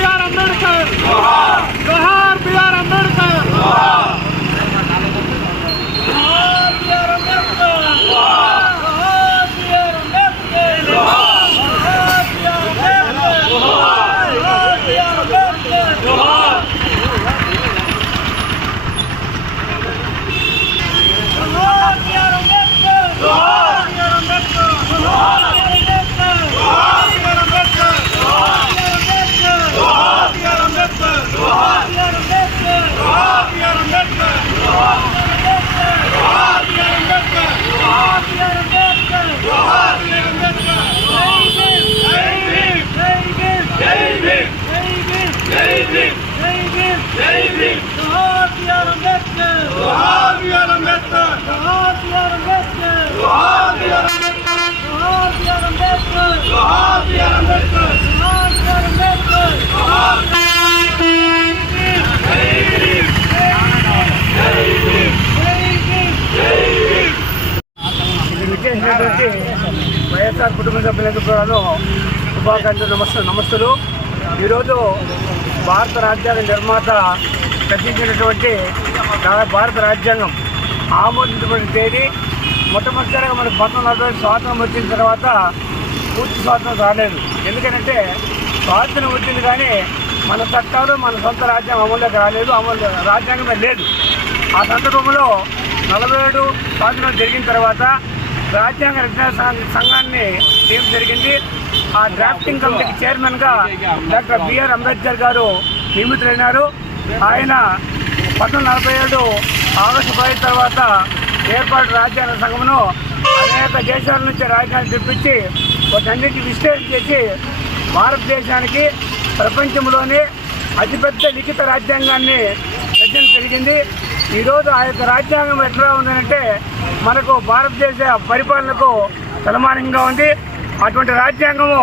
BR Ambedkar జోహార్ BR Ambedkar జోహార్ BR Ambedkar జోహార్ BR Ambedkar జోహార్ BR Ambedkar జోహార్ BR Ambedkar జోహార్ BR Ambedkar జోహార్ BR Ambedkar జోహార్ వైఎస్ఆర్ కుటుంబ సభ్యులకు శుభాకాంక్షలు నమస్తులు. ఈరోజు భారత రాజ్యాంగ నిర్మాత రచించినటువంటి భారత రాజ్యాంగం ఆమోదించబడిన తేదీ మొట్టమొదటిసారిగా మనకు 1940 స్వాతంత్రం వచ్చిన తర్వాత పూర్తి స్వాతంత్రం రాలేదు. ఎందుకంటే స్వాతంత్రం వచ్చింది కానీ మన చట్టాలు మన సొంత రాజ్యాంగం అమల్లోకి రాలేదు, రాజ్యాంగమే లేదు. ఆ సందర్భంలో 47 స్వాతంత్రం జరిగిన తర్వాత రాజ్యాంగ రచనా సంఘాన్ని తీయడం జరిగింది. ఆ డ్రాఫ్టింగ్ కమిటీకి చైర్మన్గా డాక్టర్ బిఆర్ అంబేద్కర్ గారు నియమితులైనారు. ఆయన 1947 ఆగస్టు 10 తర్వాత ఏర్పాటు రాజ్యాంగ సంఘమును అనేక దేశాల నుంచి రాజ్యాంగం తెప్పించి వాటన్నిటిని విశ్లేషణ చేసి భారతదేశానికి ప్రపంచంలోనే అతిపెద్ద లిఖిత రాజ్యాంగాన్ని రచన జరిగింది. ఈరోజు ఆ యొక్క రాజ్యాంగం ఎట్లా ఉందంటే మనకు భారతదేశ పరిపాలనకు తలమానంగా ఉంది. అటువంటి రాజ్యాంగము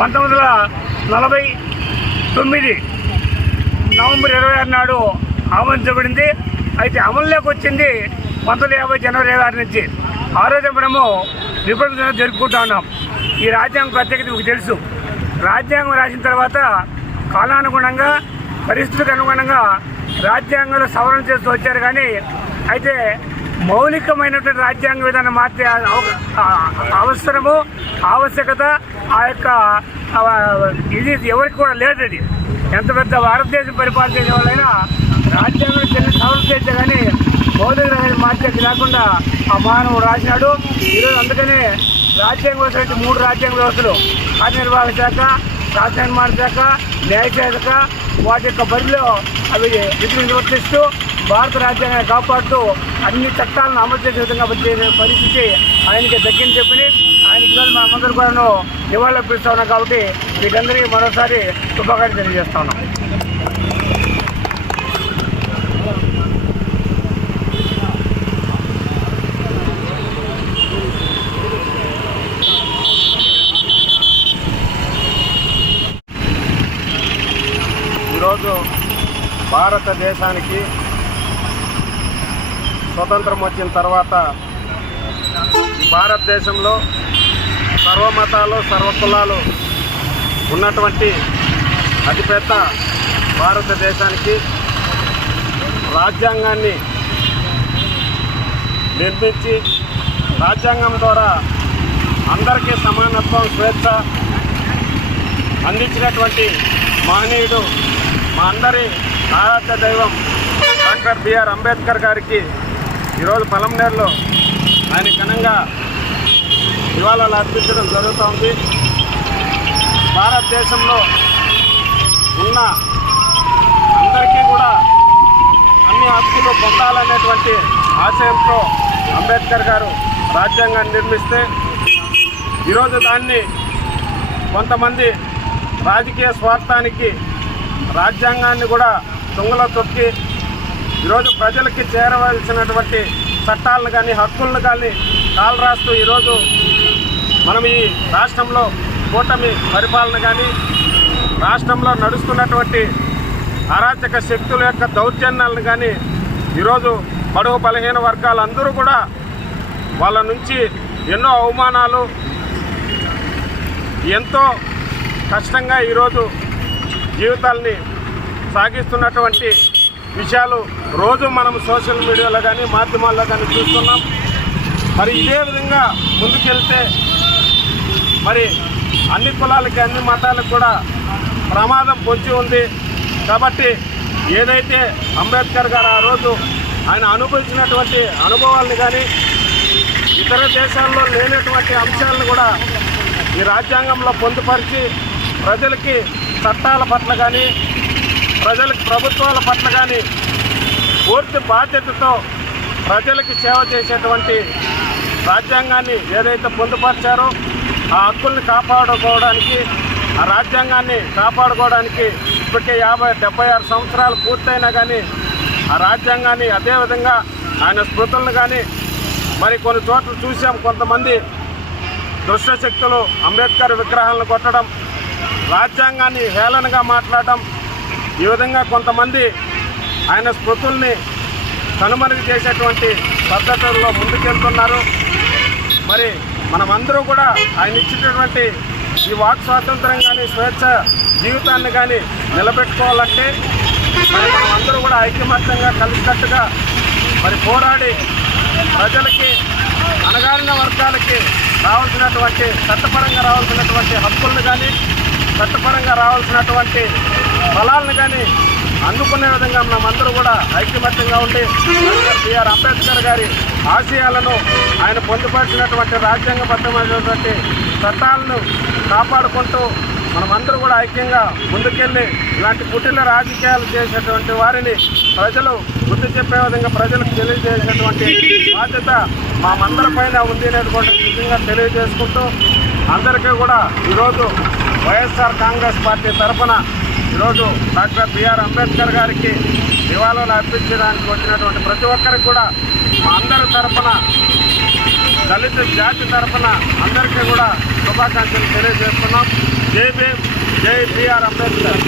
1949 నవంబర్ 26 నాడు ఆమోదించబడింది. అయితే అమల్లోకి వచ్చింది 1950 జనవరి 26 నుంచి. ఆ రోజు మనము రిపబ్లిక్ డే జరుపుకుంటా ఉన్నాం. ఈ రాజ్యాంగం ప్రత్యేకత మీకు తెలుసు. రాజ్యాంగం రాసిన తర్వాత కాలానుగుణంగా పరిస్థితులకు అనుగుణంగా రాజ్యాంగంలో సవరణ చేస్తూ వచ్చారు. కానీ అయితే మౌలికమైనటువంటి రాజ్యాంగ విధానం మార్చే అవసరము ఆవశ్యకత ఆ యొక్క ఇది ఎవరికి కూడా లేదు. అది ఎంత పెద్ద భారతదేశం పరిపాలన చేసే వాళ్ళైనా రాజ్యాంగం చిన్న సవరణ చేస్తే కానీ మౌలిక మార్చేది లేకుండా ఆ మానవుడు రాసినాడు. ఈరోజు అందుకనే రాజ్యాంగ వ్యవస్థ 3 రాజ్యాంగ వ్యవస్థలు కార్యనిర్వాహక శాఖ, శాసన నిర్మాణ శాఖ, న్యాయశాఖ వాటి యొక్క బరిలో అవి విధులు నిర్వర్తిస్తూ భారత రాజ్యాంగాన్ని కాపాడుతూ అన్ని చట్టాలను అమలు చేసే విధంగా వచ్చే పరిస్థితి ఆయనకి దక్కింది చెప్పి ఆయనకి ఈరోజు మనమందరూ కూడా నివాళులు పిలుస్తా ఉన్నాం. కాబట్టి వీటందరికీ మరోసారి శుభాకాంక్షలు తెలియజేస్తా ఉన్నాం. ఈరోజు భారతదేశానికి స్వతంత్రం వచ్చిన తర్వాత ఈ భారతదేశంలో సర్వమతాలు సర్వకులాలు ఉన్నటువంటి అతిపెద్ద భారతదేశానికి రాజ్యాంగాన్ని నిర్మించి రాజ్యాంగం ద్వారా అందరికీ సమానత్వం స్వేచ్ఛ అందించినటువంటి మహనీయుడు మా అందరి ఆరాధ్య దైవం డాక్టర్ బిఆర్ అంబేద్కర్ గారికి ఈరోజు పలమనేరులో ఆయన ఘనంగా నివాళులు అర్పించడం జరుగుతోంది. భారతదేశంలో ఉన్న అందరికీ కూడా అన్ని హక్కులు పొందాలనేటువంటి ఆశయంతో అంబేద్కర్ గారు రాజ్యాంగాన్ని నిర్మిస్తే ఈరోజు దాన్ని కొంతమంది రాజకీయ స్వార్థానికి రాజ్యాంగాన్ని కూడా తుంగలో తొక్కి ఈరోజు ప్రజలకి చేరవలసినటువంటి చట్టాలను కానీ హక్కులను కానీ కాలరాస్తూ ఈరోజు మనం ఈ రాష్ట్రంలో కూటమి పరిపాలన కానీ రాష్ట్రంలో నడుస్తున్నటువంటి అరాచక శక్తుల యొక్క దౌర్జన్యాలను కానీ ఈరోజు బడుగు బలహీన వర్గాలందరూ కూడా వాళ్ళ నుంచి ఎన్నో అవమానాలు ఎంతో కష్టంగా ఈరోజు జీవితాల్ని సాగిస్తున్నటువంటి విషయాలు రోజు మనం సోషల్ మీడియాలో కానీ మాధ్యమాల్లో కానీ చూస్తున్నాం. మరి ఇదే విధంగా ముందుకెళ్తే మరి అన్ని కులాలకి అన్ని మతాలకు కూడా ప్రమాదం పొంచి ఉంది. కాబట్టి ఏదైతే అంబేద్కర్ గారు ఆ రోజు ఆయన అనుభవించినటువంటి అనుభవాలను కానీ ఇతర దేశాల్లో లేనటువంటి అంశాలను కూడా ఈ రాజ్యాంగంలో పొందుపరిచి ప్రజలకి చట్టాల పట్ల కానీ ప్రజలకు ప్రభుత్వాల పట్ల కానీ పూర్తి బాధ్యతతో ప్రజలకి సేవ చేసేటువంటి రాజ్యాంగాన్ని ఏదైతే పొందుపరిచారో ఆ హక్కుల్ని కాపాడుకోవడానికి ఆ రాజ్యాంగాన్ని కాపాడుకోవడానికి ఇప్పటికే 76 సంవత్సరాలు పూర్తయినా కానీ ఆ రాజ్యాంగాన్ని అదేవిధంగా ఆయన స్మృతులను కానీ మరి కొన్ని చోట్ల చూసాం. కొంతమంది దుష్ట శక్తులు అంబేద్కర్ విగ్రహాలను కొట్టడం, రాజ్యాంగాన్ని హేళనగా మాట్లాడడం, ఈ విధంగా కొంతమంది ఆయన స్మృతుల్ని కనుమరుగు చేసేటువంటి పద్ధతుల్లో ముందుకెళ్తున్నారు. మరి మనమందరూ కూడా ఆయన ఇచ్చినటువంటి ఈ వాక్ స్వాతంత్రం కానీ స్వేచ్ఛ జీవితాన్ని కానీ నిలబెట్టుకోవాలంటే మరి మనమందరూ కూడా ఐకమత్యంగా కలిసికట్టుగా మరి పోరాడి ప్రజలకి అణగారిన వర్గాలకి రావాల్సినటువంటి చట్టపరంగా రావాల్సినటువంటి హక్కులను కానీ చట్టపరంగా రావాల్సినటువంటి ఫలాలను కానీ అందుకునే విధంగా మనమందరూ కూడా ఐకమత్యంగా ఉండి బిఆర్ అంబేద్కర్ గారి ఆశయాలను ఆయన పొందుపరిచినటువంటి రాజ్యాంగబద్ధమైనటువంటి చట్టాలను కాపాడుకుంటూ మనమందరూ కూడా ఐక్యంగా ముందుకెళ్ళి ఇలాంటి కుటిల రాజకీయాలు చేసేటువంటి వారిని ప్రజలు బుద్ధి చెప్పే విధంగా ప్రజలకు తెలియజేసేటువంటి బాధ్యత మా మందరి పైన ఉంది అనేది కూడా నిజంగా తెలియజేసుకుంటూ అందరికీ కూడా ఈరోజు వైఎస్ఆర్ కాంగ్రెస్ పార్టీ తరఫున ఈరోజు డాక్టర్ బిఆర్ అంబేద్కర్ గారికి నివాళులు అర్పించడానికి వచ్చినటువంటి ప్రతి ఒక్కరికి కూడా మా అందరి తరఫున దళిత జాతి తరఫున అందరికీ కూడా శుభాకాంక్షలు తెలియజేస్తున్నాం. జై భీమ్, జై బిఆర్ అంబేద్కర్.